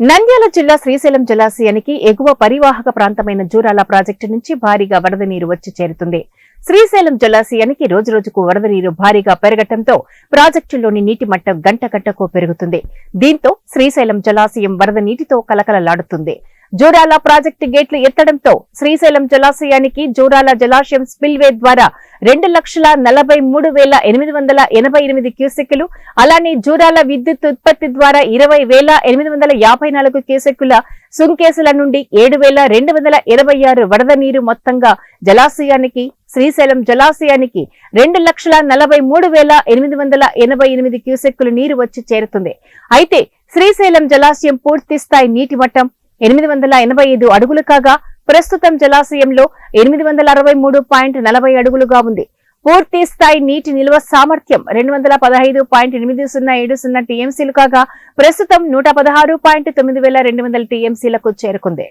నంద్యాల జిల్లా శ్రీశైలం జలాశయానికి ఎగువ పరివాహక ప్రాంతమైన జూరాల ప్రాజెక్టు నుంచి భారీగా వరద నీరు వచ్చి చేరుతుంది. శ్రీశైలం జలాశయానికి రోజురోజుకు వరద నీరు భారీగా పెరగటంతో ప్రాజెక్టులోని నీటి మట్టం గంటకు పెరుగుతుంది. దీంతో శ్రీశైలం జలాశయం వరద నీటితో కలకలలాడుతుంది. జూరాల ప్రాజెక్టు గేట్లు ఎత్తడంతో శ్రీశైలం జలాశయానికి జూరాల జలాశయం స్పిల్వే ద్వారా 2,43,888 క్యూసెక్కులు, అలానే జూరాల విద్యుత్ ఉత్పత్తి ద్వారా 20,854 క్యూసెక్కుల సుంకేసుల నుండి 7,226 వరద నీరు మొత్తంగా జలాశయానికి శ్రీశైలం జలాశయానికి 2,43,888 క్యూసెక్కులు నీరు వచ్చి చేరుతుంది. అయితే శ్రీశైలం జలాశయం పూర్తి స్థాయి నీటి మట్టం 885 అడుగులు కాగా ప్రస్తుతం జలాశయంలో 863.40 అడుగులుగా ఉంది. పూర్తి స్థాయి నీటి నిల్వ సామర్థ్యం 215.8070 టీఎంసీలు కాగా ప్రస్తుతం 116.9200 టీఎంసీలకు చేరుకుంది.